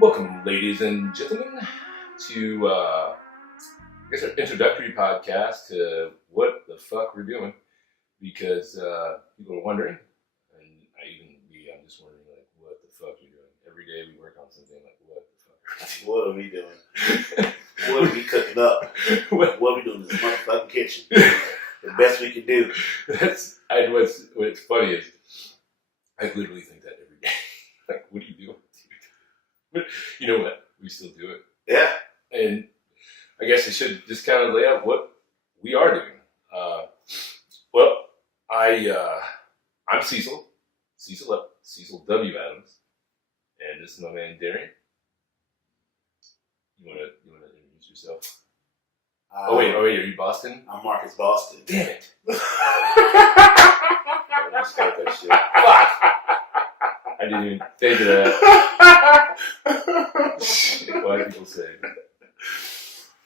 Welcome, ladies and gentlemen, to I guess our introductory podcast to what the fuck we're doing, because people are wondering, and I'm just wondering, like, what the fuck you're doing. Every day we work on something, like, what the fuck? What are we doing? What are we cooking up? What are we doing in this motherfucking kitchen? The best we can do. What's funny is, I literally think that every day. Like, what are you doing? But you know what? We still do it. Yeah. And I guess I should just kind of lay out what we are doing. I'm Cecil W. Adams, and this is my man Darian. You wanna introduce yourself? Wait, are you Boston? I'm Marcus Boston. Damn it! I start that shit. Fuck! I didn't even think of that. Why people say?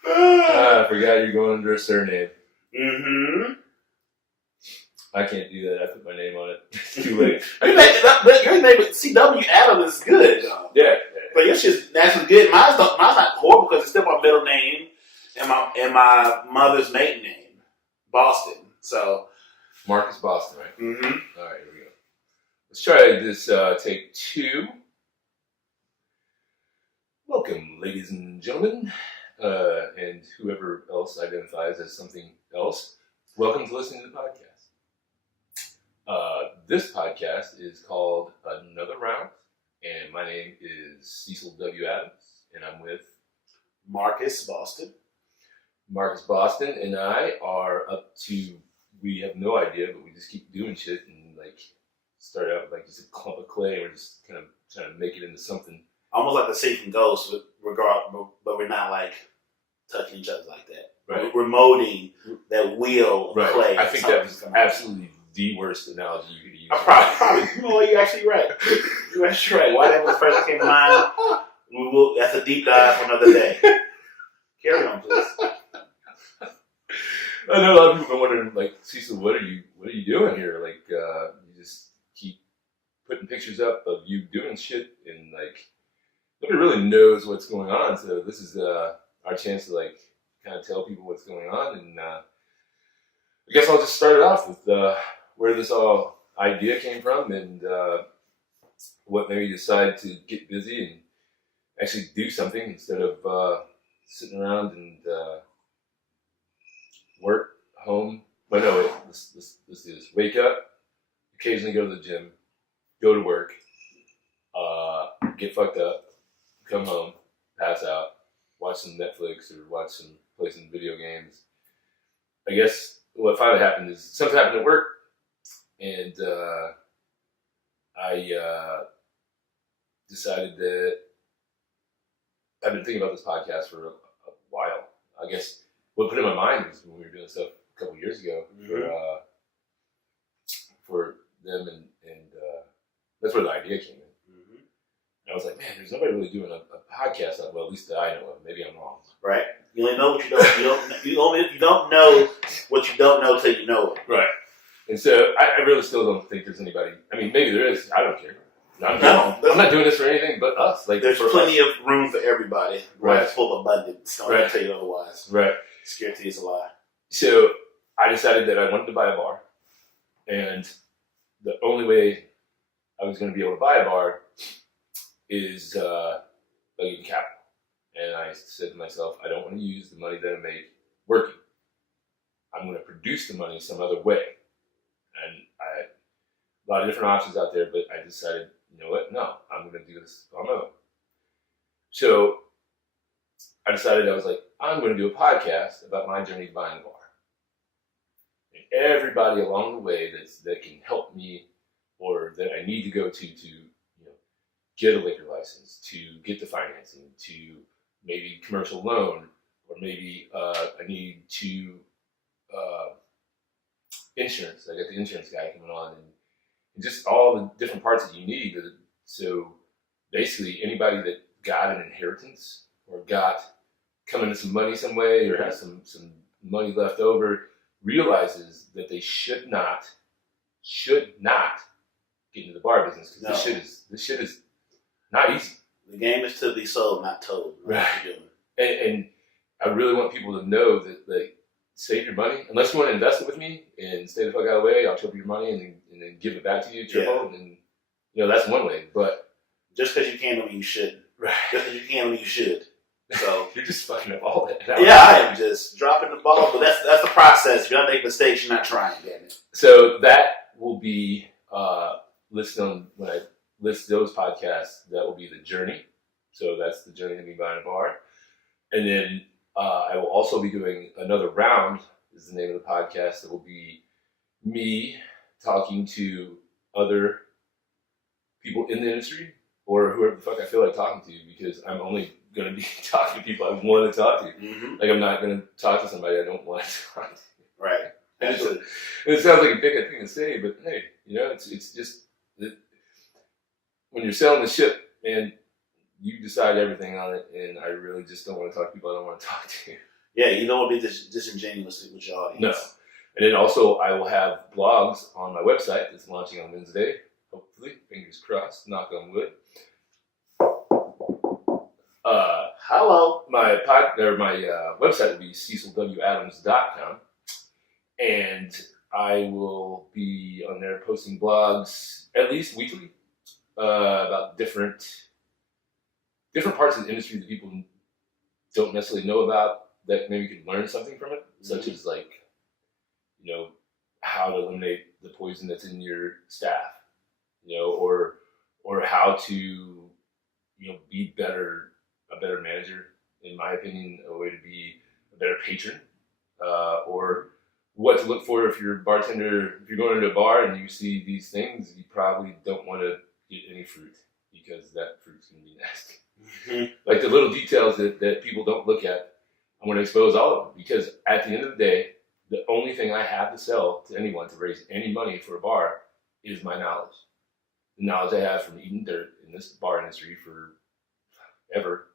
I forgot you're going under a surname. Mm-hmm. I can't do that. I put my name on it. It's too late. Your name with CW Adams is good. Yeah. But your shit's naturally good. Mine's not horrible because it's still my middle name and my mother's maiden name, Boston. So Marcus Boston, right? Mm-hmm. All right, here we go. Let's try this take two. Welcome, ladies and gentlemen, and whoever else identifies as something else. Welcome to listening to the podcast. This podcast is called Another Round, and my name is Cecil W. Adams, and I'm with Marcus Boston. Marcus Boston and I are up to, we have no idea, but we just keep doing shit and like start out like just a clump of clay. We're just kind of trying to make it into something. Almost like the Safe and Ghost, but we're not like touching each other like that. Right. We're molding that wheel of clay. I think that was absolutely the worst analogy you could use. Probably. You know what? You're actually right. You're actually right. Why that was the first that came to mind? That's a deep dive for another day. Carry on, please. I know a lot of people have been wondering, like, Cecil, what are you doing here? Like, you just keep putting pictures up of you doing shit, and like nobody really knows what's going on. So this is our chance to like kind of tell people what's going on, and I guess I'll just start it off with where this all idea came from, and what made me decide to get busy and actually do something instead of sitting around and work, home. But no, wait, let's do this. Wake up, occasionally go to the gym, go to work, get fucked up, come home, pass out, watch some Netflix or play some video games. I guess what finally happened is something happened at work, and I decided that I've been thinking about this podcast for a while. I guess what put it in my mind was when we were doing stuff a couple years ago for them, and that's where the idea came in. Mm-hmm. And I was like, man, there's nobody really doing a podcast that well, at least that I know of. Maybe I'm wrong. Right. You only know what you don't. You don't know what you don't know till you know it. Right. And so I really still don't think there's anybody. I mean, maybe there is. I don't care. I'm not doing this for anything but us. Like, there's plenty of room for everybody. Right. It's full of abundance. Don't right. tell you otherwise. Right. Scarcity is a lie. So I decided that I wanted to buy a bar, and the only way I was going to be able to buy a bar is by getting capital. And I said to myself, I don't want to use the money that I make working. I'm going to produce the money some other way. And a lot of different options out there, but I decided, you know what? No, I'm going to do this on my own. So I decided, I was like, I'm going to do a podcast about my journey to buying a bar. And everybody along the way that can help me, or that I need to go to get a liquor license, to get the financing, to maybe commercial loan, or maybe I need to insurance. I got the insurance guy coming on, and just all the different parts that you need. So basically, anybody that got an inheritance or got coming to some money some way, or has some money left over, realizes that they should not get into the bar business, because this shit is not easy. The game is to be sold, not told. Right. And I really want people to know that, like, save your money. Unless you want to invest it with me and stay the fuck out of the way, I'll triple your money and then give it back to you triple. And then, that's one way. But just because you can don't mean you shouldn't. Right. Just because you can don't mean you should. So you're just fucking up all that. Yeah, I am just dropping the ball. But that's the process. If you don't make mistakes, you're not trying, damn it. So that will be listed on when I list those podcasts. That will be the journey. So that's the journey to me buying a bar. And then I will also be doing another round, is the name of the podcast. That will be me talking to other people in the industry or whoever the fuck I feel like talking to, because I'm only going to be talking to people I want to talk to. Mm-hmm. Like, I'm not going to talk to somebody I don't want to talk to. Right. And it sounds like a big thing to say, but hey, it's just that when you're selling the ship, man, you decide everything on it, and I really just don't want to talk to people I don't want to talk to. Yeah, you don't want to be disingenuous with your audience. No. And then also, I will have blogs on my website that's launching on Wednesday. Hopefully, fingers crossed, knock on wood. Hello. My website will be cecilwadams.com, and I will be on there posting blogs at least weekly about different parts of the industry that people don't necessarily know about, that maybe could learn something from it, such as, like, how to eliminate the poison that's in your staff, or how to, be a better manager, in my opinion, a way to be a better patron, or what to look for if you're a bartender. If you're going into a bar and you see these things, you probably don't want to get any fruit, because that fruit's going to be nasty. Mm-hmm. Like, the little details that people don't look at, I want to expose all of them, because at the end of the day, the only thing I have to sell to anyone to raise any money for a bar is my knowledge. The knowledge I have from eating dirt in this bar industry for ever.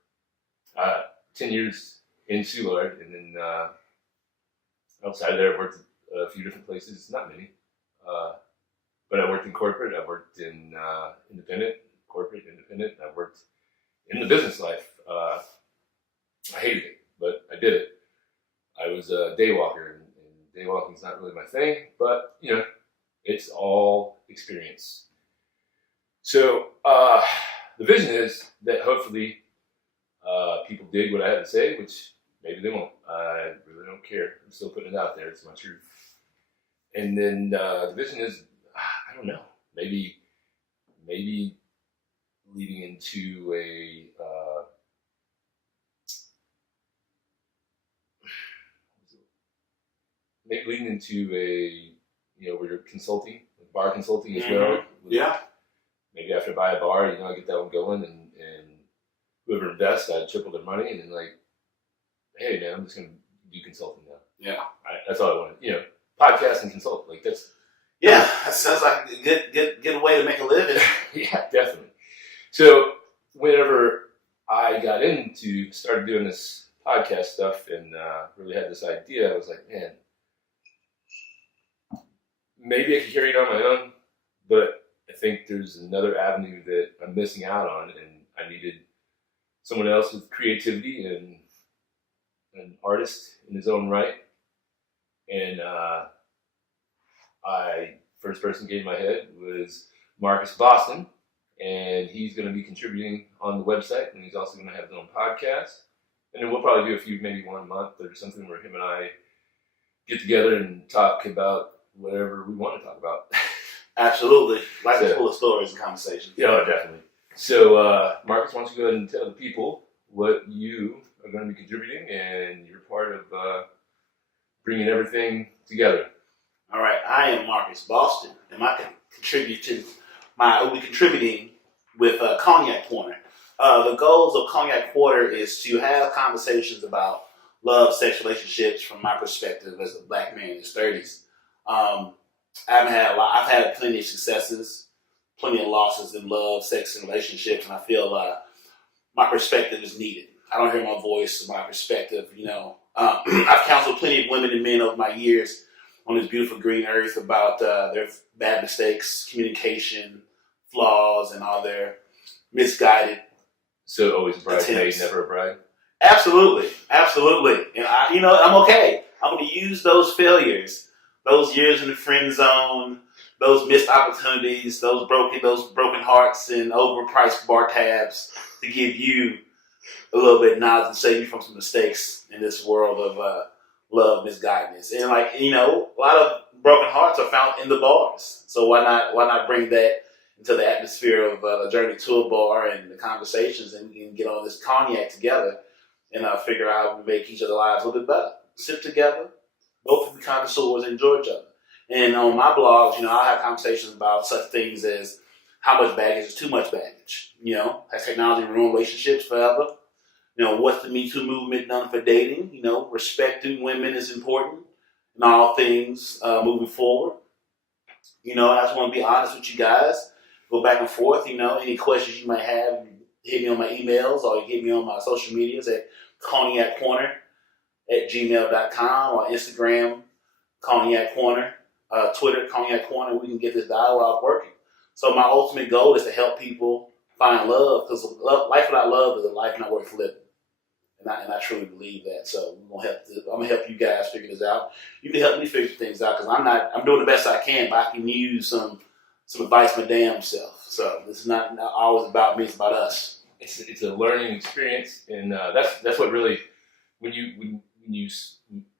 10 years in Soulard, and then outside of there, I've worked at a few different places, not many. But I worked in corporate, I worked in independent, I've worked in the business life. I hated it, but I did it. I was a day walker, and day walking is not really my thing, but, it's all experience. So the vision is that hopefully people dig what I have to say, which maybe they won't. I really don't care. I'm still putting it out there. It's my truth. And then the vision is, I don't know, maybe leading into a where you're consulting, bar consulting as well. Yeah. Maybe after I buy a bar, I get that one going, and whoever invests, I triple their money, and then, like, hey, man, I'm just going to do consulting now. Yeah. That's all I want. Podcast and consult. Like, that's... Yeah, that sounds like a good way to make a living. Yeah, definitely. So whenever I started doing this podcast stuff and really had this idea, I was like, man, maybe I could carry it on my own, but I think there's another avenue that I'm missing out on, and I needed someone else with creativity and an artist in his own right. And first person came to my head was Marcus Boston, and he's going to be contributing on the website, and he's also going to have his own podcast. And then we'll probably do a few, maybe 1 month or something, where him and I get together and talk about whatever we want to talk about. Absolutely. Like to full of stories and conversations. Yeah, definitely. So, Marcus, why don't you go ahead and tell the people what you are going to be contributing, and you're part of bringing everything together. All right. I am Marcus Boston, and I'll be contributing with Cognac Corner. The goals of Cognac Quarter is to have conversations about love, sex, relationships from my perspective as a black man in his 30s. I've had plenty of successes, plenty of losses in love, sex, and relationships, and I feel my perspective is needed. I don't hear my voice, my perspective. I've counseled plenty of women and men over my years on this beautiful green earth about their bad mistakes, communication, flaws, and all their misguided So always a bridesmaid, attempts. never a bride? Absolutely. And I'm okay. I'm going to use those failures, those years in the friend zone, those missed opportunities, those broken hearts and overpriced bar tabs to give you a little bit of knowledge and save you from some mistakes in this world of love, misguidance. And a lot of broken hearts are found in the bars. So why not bring that into the atmosphere of a journey to a bar and the conversations, and we can get all this cognac together and figure out how we make each other's lives a little bit better. Sit together, both of the connoisseurs enjoy each other. And on my blogs, I'll have conversations about such things as how much baggage is too much baggage. Has technology ruined relationships forever? What's the Me Too movement done for dating? Respecting women is important in all things moving forward. I just want to be honest with you guys. Go back and forth. Any questions you might have, hit me on my emails or hit me on my social medias at cognaccorner@gmail.com or Instagram, Cognac Corner, Twitter, Cognac Corner. We can get this dialogue working. So my ultimate goal is to help people find love, because life without love is a life not worth living. And I truly believe that. So I'm gonna help you guys figure this out. You can help me figure things out, because I'm doing the best I can, but I can use some advice my damn self. So this is not always about me; it's about us. It's a learning experience, and that's what really when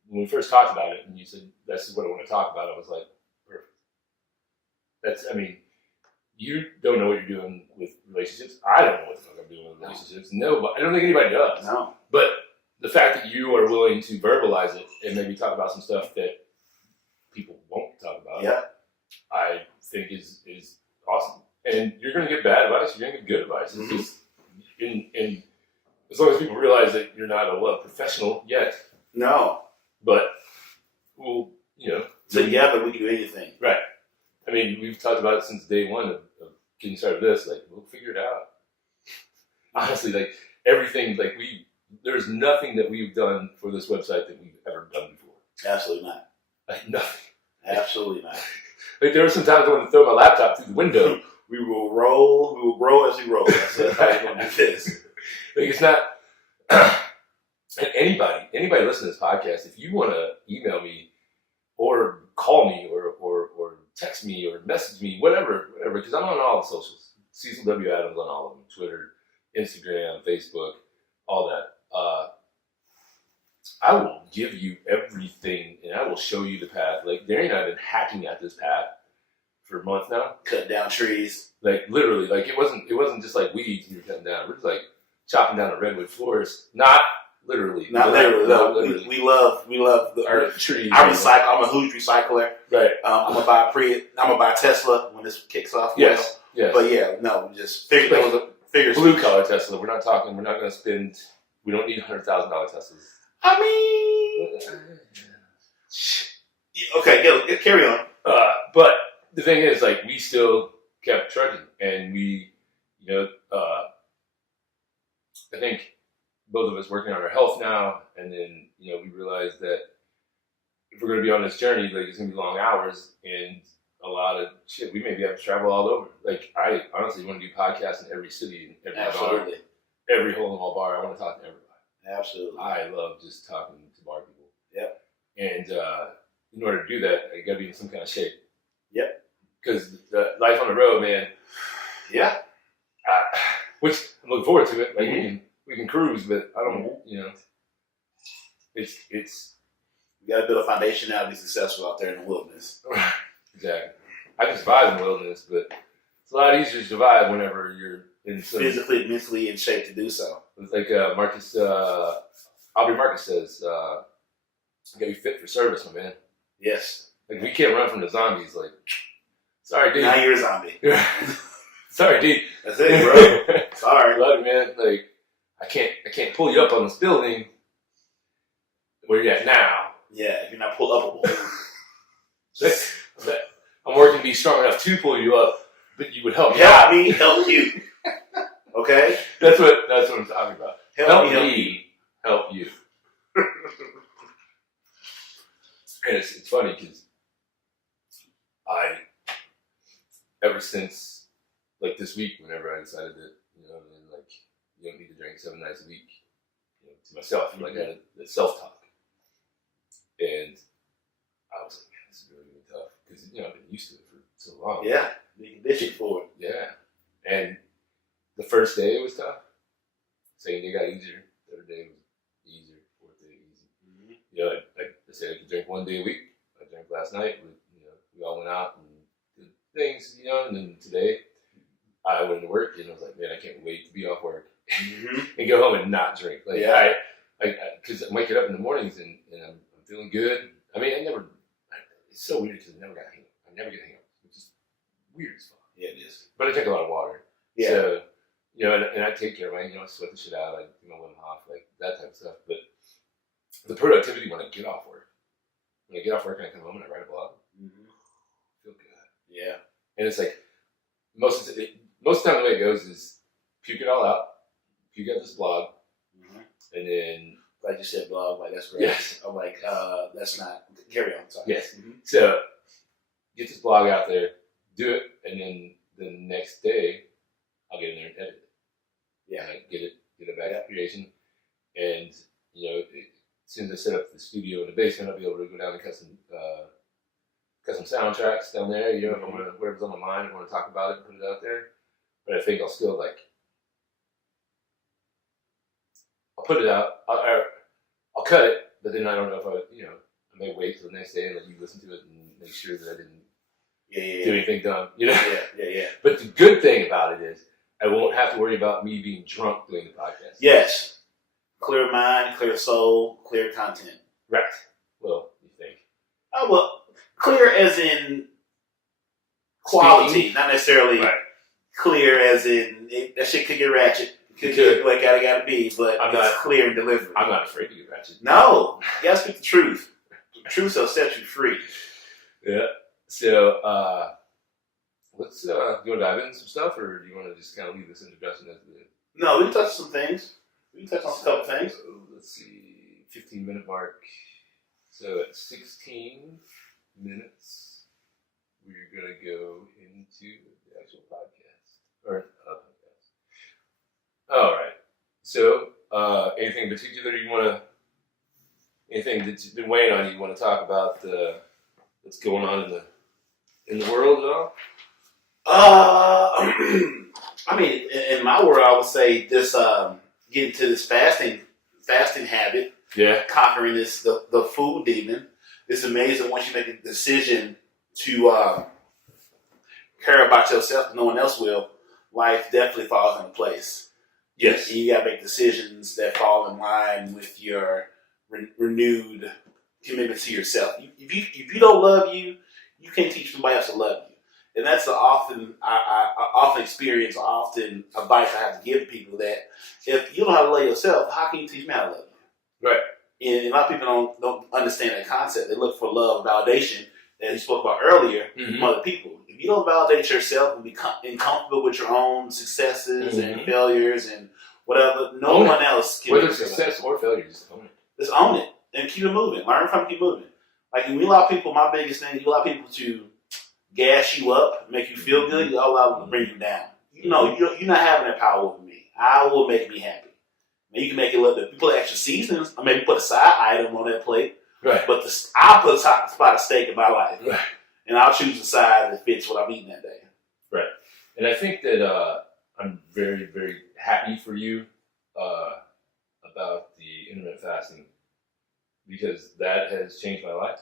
we first talked about it and you said this is what I want to talk about, I was like, perfect. You don't know what you're doing with relationships. I don't know what the fuck I'm doing with relationships. No, I don't think anybody does. No. But the fact that you are willing to verbalize it and maybe talk about some stuff that people won't talk about, I think is awesome. And you're going to get bad advice. You're going to get good advice. Mm-hmm. It's just, and as long as people realize that you're not a love professional yet. No. But, together we can do anything. Right. I mean, we've talked about it since day one of getting started with this. Like, we'll figure it out. Honestly, everything, there's nothing that we've done for this website that we've ever done before. Absolutely not. Nothing. Absolutely not. There were some times I wanted to throw my laptop through the window. We will grow as we roll. That's how we're going to do this. It's not. And anybody listening to this podcast, if you want to email me or call me or text me or message me, whatever, because I'm on all the socials. Cecil W. Adams on all of them. Twitter, Instagram, Facebook, all that. I will give you everything, and I will show you the path. Darren and I have been hacking at this path for a month now. Cut down trees. Literally, it wasn't just weeds we were cutting down. We're just chopping down a redwood forest. Not literally. Not literally. We love the earth. Trees. I recycle. I'm a huge recycler. Right. I'm gonna buy a Tesla when this kicks off. Yes. Yes. But just figure blue collar Tesla. We're not going to spend. We don't need $100,000 Teslas. I mean, okay, carry on. But the thing is, we still kept trudging, and we, I think both of us working on our health now, and then we realized that if we're going to be on this journey, it's going to be long hours and a lot of shit. We maybe have to travel all over. I honestly want to do podcasts in every city, and every bar, every hole in the wall bar. I want to talk to everybody. Absolutely. I love just talking to bar people. Yep. And in order to do that, I got to be in some kind of shape. Yep. Because the life on the road, man. Yeah. Which I'm looking forward to it. We can cruise, but I don't. It's. We got to build a foundation now to be successful out there in the wilderness. Exactly. I can survive in the wilderness, but it's a lot easier to survive whenever you're in physically, mentally in shape to do so. It's Aubrey Marcus says, you gotta be fit for service, my man. Yes. We can't run from the zombies. Sorry, dude. Now you're a zombie. Sorry, dude. That's it, bro. Sorry. Love you, man. I can't pull you up on this building where you're at now. Yeah, if you're not pull upable. I'm working to be strong enough to pull you up, but you would help me. Help me help you. Okay? That's what I'm talking about. Help me help you. And it's funny because ever since this week, whenever I decided that you don't need to drink 7 nights a week. You know, to myself, like I had a self-talk. And I was like, man, this is really tough. Because, you know, I've been used to it for so long. Yeah. The condition for it. Yeah. And the first day it was tough. Second day got easier. Third day was easier. Fourth day easy. Mm-hmm. You know, I said I could drink 1 day a week. I drank last night. We all went out and did things, you know, and then today I went to work and I was like, man, I can't wait to be off work and go home and not drink. Like, yeah. Because I might get up in the mornings and I'm feeling good. I mean, it's so weird because I never get hangovers, which is weird as fuck. Yeah, it is. But I drink a lot of water. Yeah. So, you know, and I take care of my, you know, I sweat the shit out, I do my Wim Hof, like that type of stuff. But the productivity when I get off work, and I come home and I write a blog, I feel good. Yeah. And it's like, most of the time the way it goes is puke it all out, puke out this blog, and then, like you said, blog, like that's great. Yes. I'm like, that's not, carry on. Sorry. Yes. So, get this blog out there, do it, and then the next day, I'll get in there and edit it. Yeah. Get it back to creation. And, you know, as soon as I set up the studio in the basement, I'll be able to go down and cut some soundtracks down there, you know, if I want to, whatever's on my mind, I want to talk about it and put it out there. But I think I'll still, like, I'll put it out, I'll cut it, but then I don't know if I may wait till the next day and let you listen to it and make sure that I didn't do anything dumb, you know? Yeah. But the good thing about it is I won't have to worry about me being drunk doing the podcast. Yes. Clear mind, clear soul, clear content. Right. Well, you think? Oh, well, clear as in quality, Speaking. not necessarily clear as in that shit could get ratchet. Could get like gotta be, but it's clear in delivery. I'm not afraid to get ratchet. No, you gotta speak the truth. The truth will set you free. Yeah. So, let's do you want to dive into some stuff, or do you want to just kind of leave this introduction as the? No, we can touch some things. We can touch on a couple things. Let's see, 15-minute mark. So at 16 minutes, we're gonna go into the actual podcast or podcast. All right. So, anything in particular you want to? Anything that's been weighing on you want to talk about? What's going on in the world at all? I mean, in my world, I would say this getting to this fasting habit. Yeah. Conquering the food demon. It's amazing once you make a decision to care about yourself, no one else will. Life definitely falls into place. Yes. And you got to make decisions that fall in line with your renewed commitment to yourself. If you don't love you, you can't teach somebody else to love you. And that's I often experience, often advice I have to give people that if you don't know how to love yourself, how can you teach me how to love you? Right. And a lot of people don't understand that concept. They look for love and validation, as you spoke about earlier, from other people. If you don't validate yourself and become comfortable with your own successes and failures and whatever, no one else can. Whether success or failure, just own it. Just own it and keep it moving. Learn from it, keep moving. Like when you allow people, my biggest thing, you allow people to gas you up, make you feel good, you allow them to bring you down. You know, you're not having that power over me. I will make me happy. And you can make it a little bit. You put extra seasonings, or maybe put a side item on that plate. Right. But I'll put a spot of steak in my life. Right. And I'll choose the side that fits what I'm eating that day. Right. And I think that I'm very, very happy for you about the intermittent fasting because that has changed my life.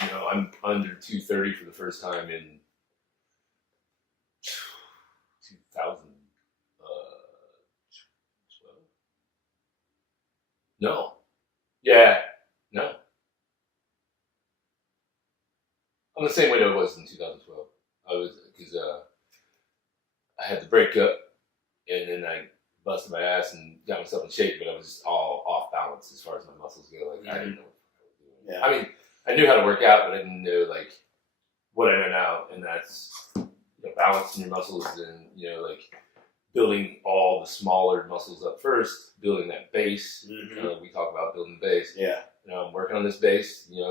You know, I'm under 230 for the first time in 2012. No. Yeah. No. I'm the same way that I was in 2012. Because I had the breakup, and then I busted my ass and got myself in shape, but I was all off balance as far as my muscles go. Like I didn't know what I was doing. Yeah. I mean, I knew how to work out, but I didn't know like what I know now, and that's balancing your muscles and like building all the smaller muscles up first, building that base. We talk about building the base. Yeah. I'm working on this base. We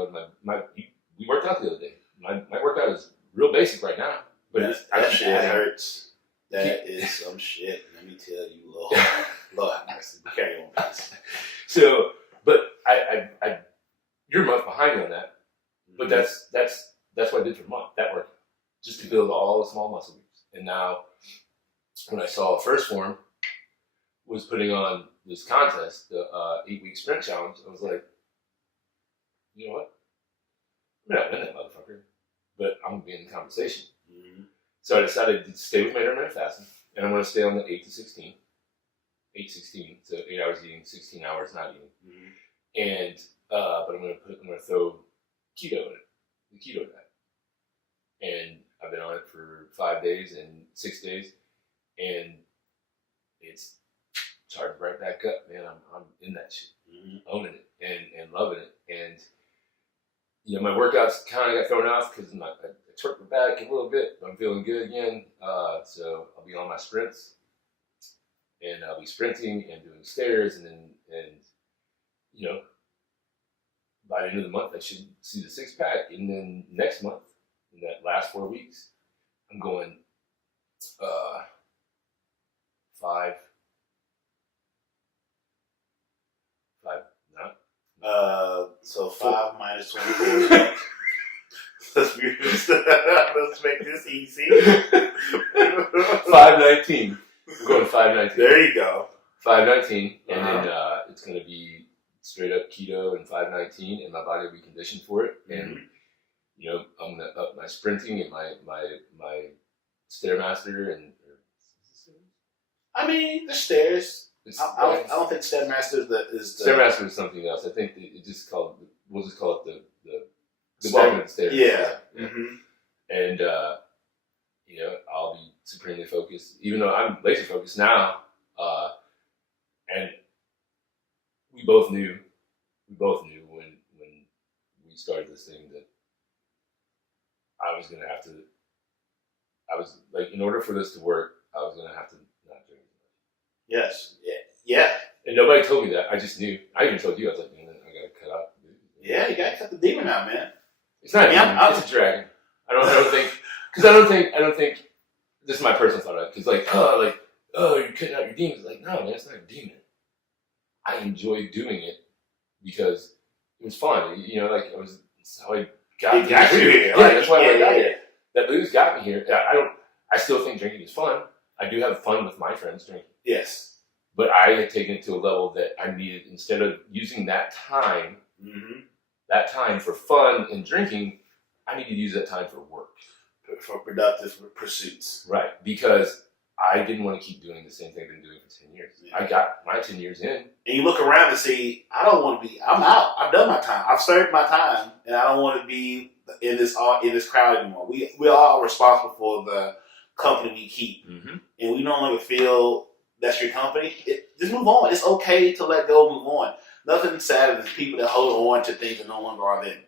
worked out the other day. My workout is real basic right now, but that shit hurts. That is some shit. Let me tell you, Lord. Lord, have mercy. Carry on, please. So, but I you're a month behind me on that. But that's what I did for a month. That worked just to build all the small muscle groups. And now, when I saw First Form was putting on this contest, the 8-week sprint challenge, I was like, you know what? I'm not in that motherfucker, but I'm gonna be in the conversation. Mm-hmm. So I decided to stay with my intermittent fasting, and I'm gonna stay on the 8 to 16, 8-16, so 8 hours eating, 16 hours not eating, and but I'm gonna throw keto in it, the keto diet, and I've been on it for 5 days and 6 days, and it's started right back up, man. I'm in that shit, owning it and loving it, and you know my workouts kind of got thrown off because I twerked my back a little bit, but I'm feeling good again. So I'll be on my sprints, and I'll be sprinting and doing stairs, and you know by the end of the month I should see the 6-pack, and then next month in that last 4 weeks I'm going 5 So 5 minus 24. Let's make this easy. 519. I'm going 519. There you go. 519, and then it's going to be straight up keto and 519, and my body will be conditioned for it. And you know, I'm going to up my sprinting and my Stairmaster and. I mean, the stairs. I don't think Stairmaster is the. Stairmaster is something else. I think it just called. We'll just call it the walking up the stairs. Yeah. And you know, I'll be supremely focused, even though I'm laser focused now. And we both knew when we started this thing that I was gonna have to. I was like, in order for this to work, I was gonna have to not drink as much. Yes. Yeah. And nobody told me that. I just knew. I even told you. I was like, man, I gotta cut out. Yeah, you gotta cut the demon out, man. It's not a demon. It's a dragon. I don't think. Because I don't think. This is my personal thought of it. Because you're cutting out your demons. Like, no, man, it's not a demon. I enjoy doing it because it was fun. You know, like that's how I got here. Yeah, that's why I got here. That booze got me here. I still think drinking is fun. I do have fun with my friends drinking. Yes. But I had taken it to a level that I needed, instead of using that time for fun and drinking, I need to use that time for work. For productive pursuits. Right. Because I didn't want to keep doing the same thing I've been doing for 10 years. Yeah. I got my 10 years in. And you look around and see, I'm out. I've done my time. I've served my time, and I don't want to be in this crowd anymore. We're all responsible for the company we keep. And we no longer feel that's your company. Just move on. It's okay to let go and move on. Nothing sadder than people that hold on to things that no longer are them.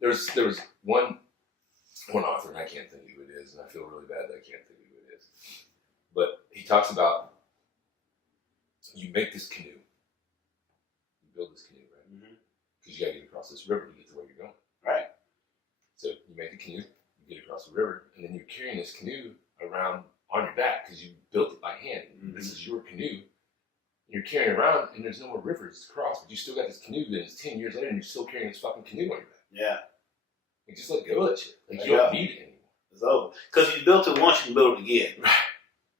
There was one author, and I can't think of who it is, and I feel really bad that I can't think of who it is. But he talks about, you make this canoe. You build this canoe, right? Because you got to get across this river to get to where you're going. Right. So you make the canoe, you get across the river, and then you're carrying this canoe around on your back because you built it by hand. This is your canoe. You're carrying it around, and there's no more rivers to cross, but you still got this canoe that is 10 years later, and you're still carrying this fucking canoe on your back. Yeah. Like, just let go of that shit. Like, you don't need it anymore. It's over. Because you built it once, you can build it again.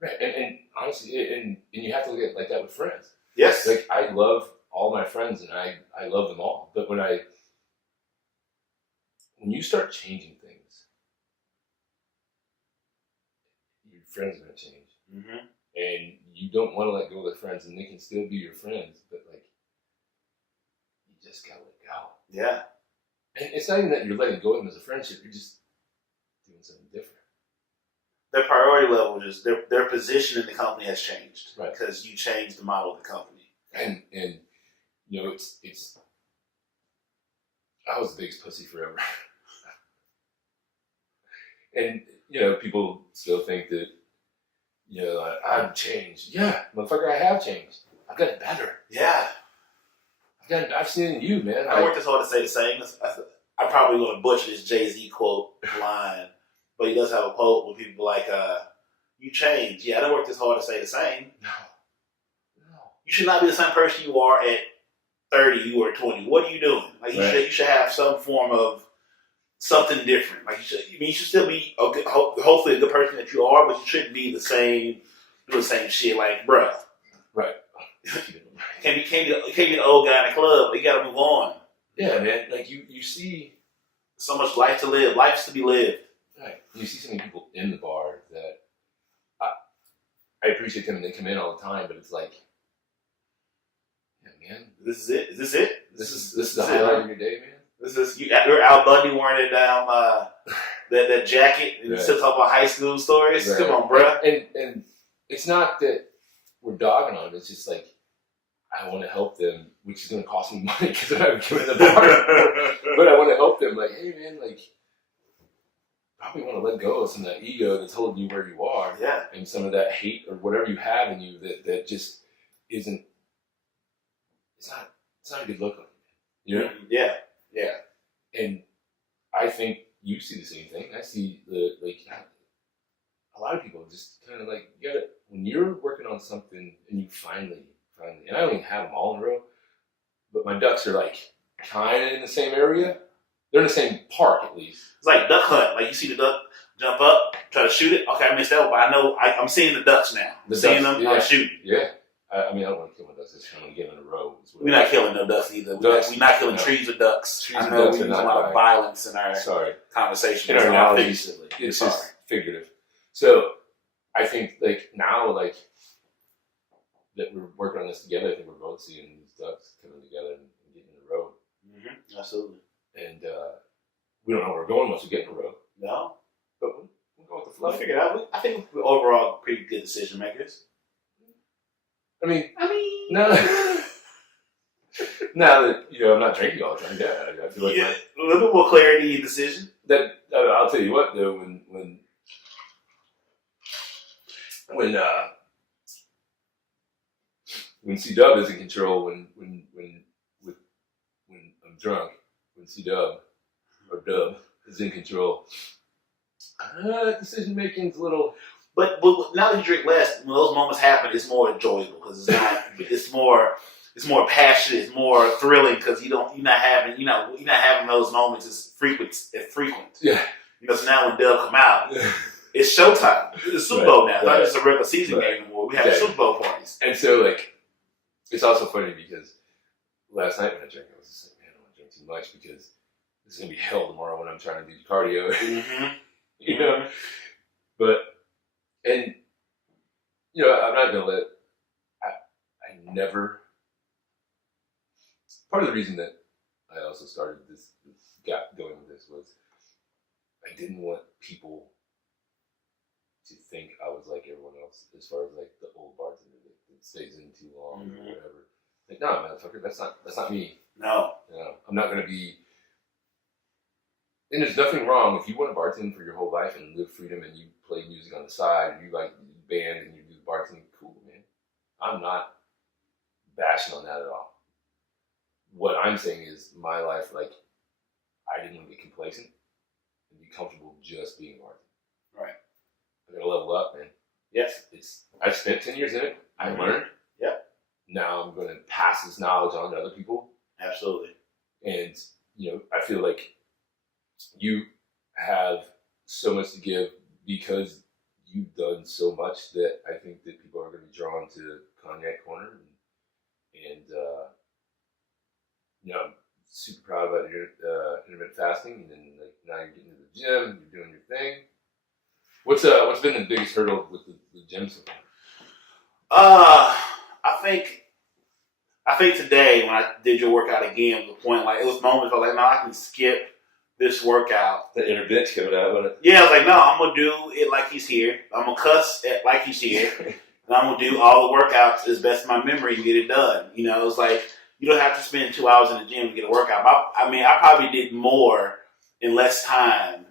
Right. And honestly, and you have to look at it like that with friends. Yes. Like, I love all my friends, and I love them all. But when you start changing things, your friends are going to change. And you don't want to let go of their friends, and they can still be your friends, but like, you just gotta let go. Yeah. And it's not even that you're letting go of them as a friendship, you're just doing something different. Their priority level is their position in the company has changed. Right. Because you changed the model of the company. And you know, it's I was the biggest pussy forever. And you know, people still think that, you know, I've changed. Yeah, motherfucker, I have changed. I've gotten better. Yeah. I've seen it in you, man. I worked as hard to say the same. I'm probably going to butcher this Jay-Z quote line, but he does have a quote where people like, You change. Yeah, I don't work this hard to stay the same. No. You should not be the same person you are at 30, you were at 20. What are you doing? Like you should have some form of something different. Like you should still be hopefully a good person that you are, but you shouldn't be the same, doing the same shit. Like, bruh, right? can't be the old guy in the club. You got to move on. Yeah, man. Like you see so much life to live. Life's to be lived. Right. You see so many people in the bar that I appreciate them and they come in all the time, but it's like, yeah, man, this is it. Is this it? This is the highlight of your day, man. This is you're Al Bundy wearing it down that jacket and right. still talk about high school stories. Right. Come on, bro. And it's not that we're dogging on them. It's just like I want to help them, which is going to cost me money because I'm not giving the bar. But I want to help them. Like, hey, man, like probably want to let go of some of that ego that's holding you where you are, yeah, and some of that hate or whatever you have in you that just isn't. It's not a good look on you, you know? Yeah. And I think you see the same thing. I see a lot of people just kind of like, you gotta, when you're working on something and you finally, and I don't even have them all in a row, but my ducks are like kind of in the same area. They're in the same park at least. It's like duck hunt. Like you see the duck jump up, try to shoot it. Okay, I missed that one, but I know I'm seeing the ducks now. I'm seeing them, yeah. I'm shooting. Yeah. I mean, I don't want to kill my ducks. I just want to get them in a row. We're not killing no ducks either. We're not killing trees or ducks. Trees I know ducks we use a lot of violence in our conversation. In our analogies. It's just figurative. So I think like now, like that we're working on this together, I think we're both seeing these ducks coming together and getting in a row. Mm-hmm. Absolutely. And we don't know where we're going once we get in a row. No. But we'll go with the flow. We'll figure it out. I think we're overall pretty good decision makers. I mean, now that I'm not drinking all the time, yeah, I feel like a little bit more clarity in decision. That I'll tell you what though, when C-Dub is in control, when I'm drunk, when C-Dub or Dub is in control, decision making's a little. But now that you drink less, when those moments happen, it's more enjoyable because it's not. it's more passionate. It's more thrilling because you're not having those moments as frequent. Yeah. So now when Dub come out, it's showtime. It's Super Bowl now. It's not just a regular season game anymore. We have Super Bowl parties. And so like, it's also funny because last night when I drank, I was just like, man, I don't want to drink too much because this is gonna be hell tomorrow when I'm trying to do cardio. Mm-hmm. You know, but. And, I'm not going to let, I never, part of the reason that I also started got going with this was I didn't want people to think I was like everyone else as far as like the old bartender that stays in too long or whatever. Like, no, motherfucker, that's not me. No. I'm not going to be. And there's nothing wrong if you want to bartend for your whole life and live freedom and you play music on the side and you like band and you do bartending. Cool, man. I'm not bashing on that at all. What I'm saying is my life, like, I didn't want to get complacent and be comfortable just being a bartender. Right. I got to level up, man. Yes. I spent 10 years in it. I learned. Yep. Now I'm going to pass this knowledge on to other people. Absolutely. And, I feel like you have so much to give because you've done so much that I think that people are going to be drawn to Cognac Corner. And I'm super proud about your intermittent fasting. And then now you're getting to the gym, you're doing your thing. What's been the biggest hurdle with the gym so far? I think today when I did your workout again, the point it was moments where I can skip this workout. The intermittent coming out of it. Yeah, I was like, no, I'm gonna do it like he's here. I'm gonna cuss it like he's here, and I'm gonna do all the workouts as best of my memory and get it done. It's like you don't have to spend 2 hours in the gym to get a workout. I probably did more in less time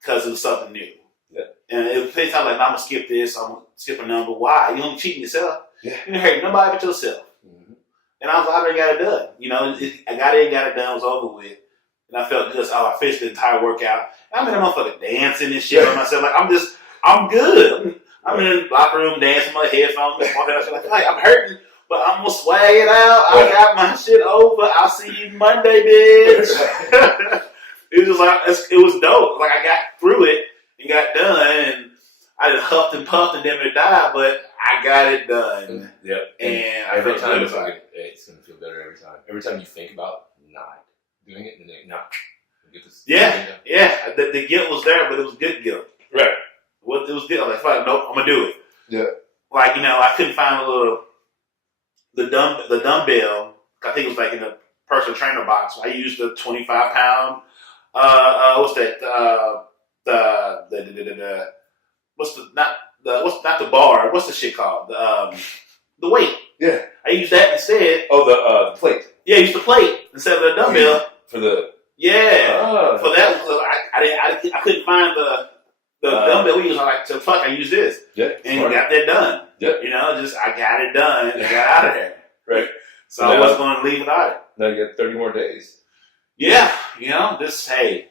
because it was something new. Yeah. And it was time like, no, I'm gonna skip this. I'm gonna skip a number. Why? You don't cheating yourself. Yeah. You don't hurt nobody but yourself. Mm-hmm. And I already got it done. I got it done. It was over with. And I felt just, I finished the entire workout. I'm in a motherfucker dancing and shit by myself. Like, I'm good. I'm in the locker room dancing my headphones, like, hey, I'm hurting, but I'm gonna swag it out. I got my shit over. I'll see you Monday, bitch. It was just like it was dope. Like I got through it and got done, and I just huffed and puffed and never died, but I got it done. Yep. And every time it's like it's gonna feel better every time. Every time you think about not doing it, and then get this. Yeah. The guilt was there, but it was good guilt. Right. It was good. I was like, nope, I'm gonna do it. Yeah. Like I couldn't find the dumbbell. I think it was like in the personal trainer box. I used the 25-pound. What's that? What's not the bar? What's the shit called? The weight. Yeah. I used that instead. Oh, the plate. Yeah, I used the plate instead of the dumbbell. For the. Yeah. Oh. For that, I couldn't find the dumbbell we use. I like, so fuck, I use this. Yeah. And got that done. Yeah. I got it done and got out of there. Right. So I wasn't going to leave without it. Now you got 30 more days. Yeah. Hey,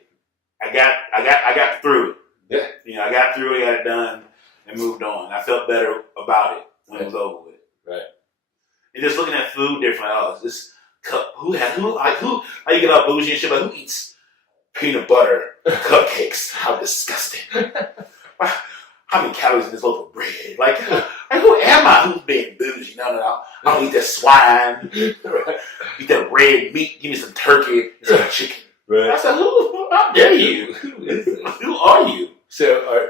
I got through it. Yeah. I got through it, got it done, and moved on. I felt better about it when it was over with. Right. And just looking at food different. Oh, this who how you get all bougie and shit, but who eats peanut butter cupcakes? How disgusting. How many calories in this loaf of bread? Like who am I? Who's being bougie? No. I don't eat that swine. Right. Eat that red meat. Give me some turkey and some chicken. Right. I said, how dare you? Who is this? Who are you? So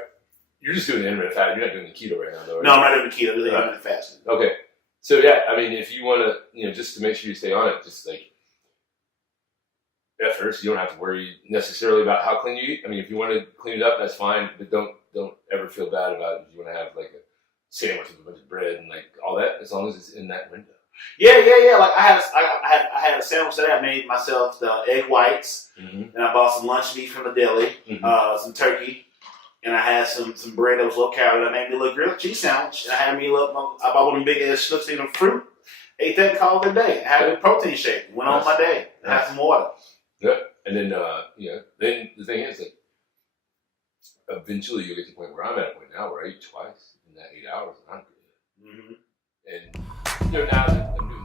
you're just doing the intermittent fasting. You're not doing the keto right now, though, right? No, I'm not doing the keto. I'm doing the intermittent fasting. Okay. So yeah, I mean, if you want to, just to make sure you stay on it, just like at first, you don't have to worry necessarily about how clean you eat. I mean, if you want to clean it up, that's fine, but don't ever feel bad about it if you want to have like a sandwich with a bunch of bread and like all that, as long as it's in that window. Yeah. Like I had a sandwich that I made myself, the egg whites, and I bought some lunch meat from the deli, some turkey, and I had some bread that was low calorie. I made me a little grilled cheese sandwich, and I bought one of them big ass schnooks in the fruit. Ate that, called it a day. I had a protein shake. Went on my day. And had some water. Yeah, and then then the thing is like eventually you'll get to the point where I'm at a point now where I eat twice in that 8 hours, and I'm good. And now that I'm doing